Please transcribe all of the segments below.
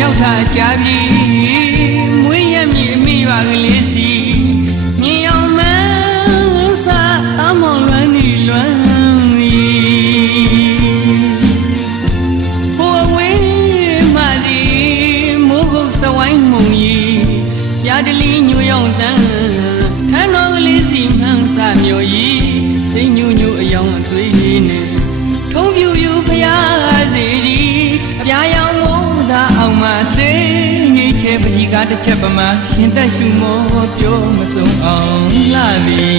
ရောက်တာကြာပြီမွေးရမြည်မိပါကလေးစီ တလီညူရောက်တန်းခန်းတော်ကလေးစီမှန်းစားမျိုးကြီးစိတ်ညူညူအယောင်အသွေးနဲ့ထုံးပြူယူဖျားစီကြီးအပြာရောင်မိုးသာအောင်မစေငိချေပကြီးကတစ်ချက်ပမာရှင်သက်ရှုမောပြောမဆုံးအောင်လှသည်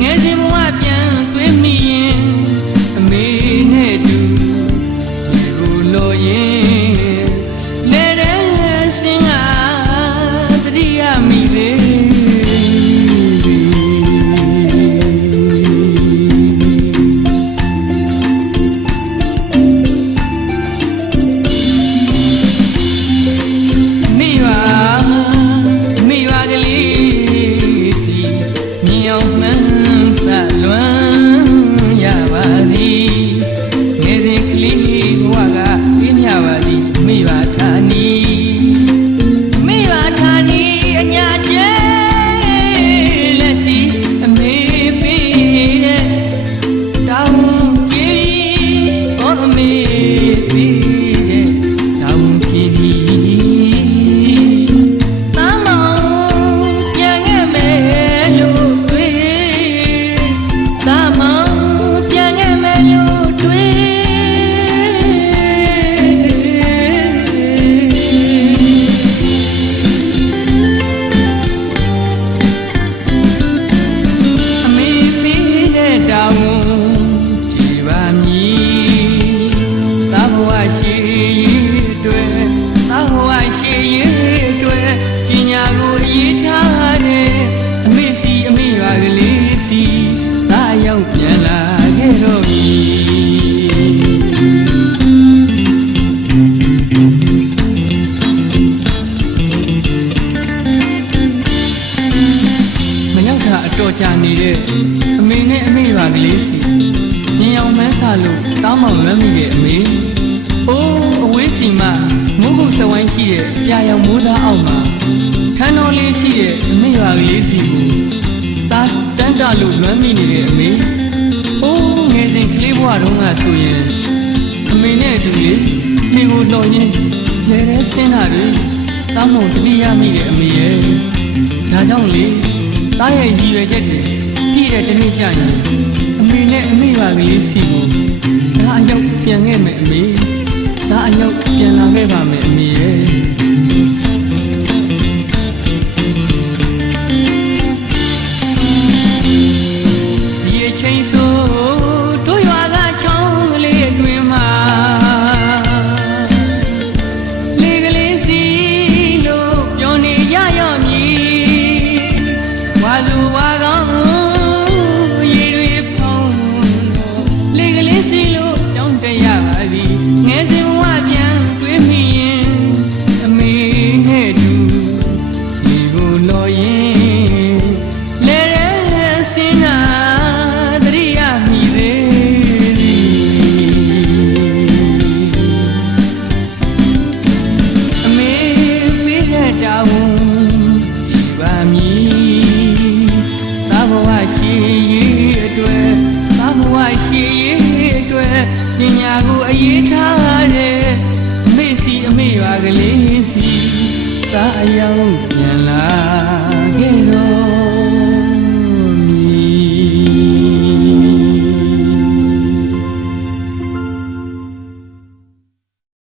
သည် နေတဲ့အမေနဲ့အမေပါကလေးစီညင်အောင်မန်းစားလို့တောင်းမောင်လွမ်းမိတဲ့အမေအိုးအဝေးစီမှမိုးကုတ်စဝိုင်းရှိတဲ့ကြာရောင်မိုးသားအောက်မှာခန်းတော်လေးရှိတဲ့အမေပါကလေးစီကိုတာတန်းတလို့လွမ်းမိနေတဲ့အမေအိုးငယ်စဉ်ကလေးဘဝတုန်းကဆိုရင်အမေနဲ့အတူလေမိကိုတော်ရင်လဲတဲ့ဆင်းတာတွေတောင်းမောင်တတိယမိတဲ့အမေရဲ့ဒါကြောင့်လေ တားရဲ့ရည်ရွယ်ချက်တွေပြည့်တဲ့တနေ့ကျရင်အမေနဲ့အမေပါကလေးစီကိုဒါအရောက်ပြန်ခဲ့မယ်အမေဒါအရောက်ပြန်လာခဲ့ပါမယ်အမေရဲ့ ရေးအတွက်ပညာကိုအရေးထားတဲ့အမေစီအမေပါကလေးစီသာအယောင်ပြန်လာခဲ့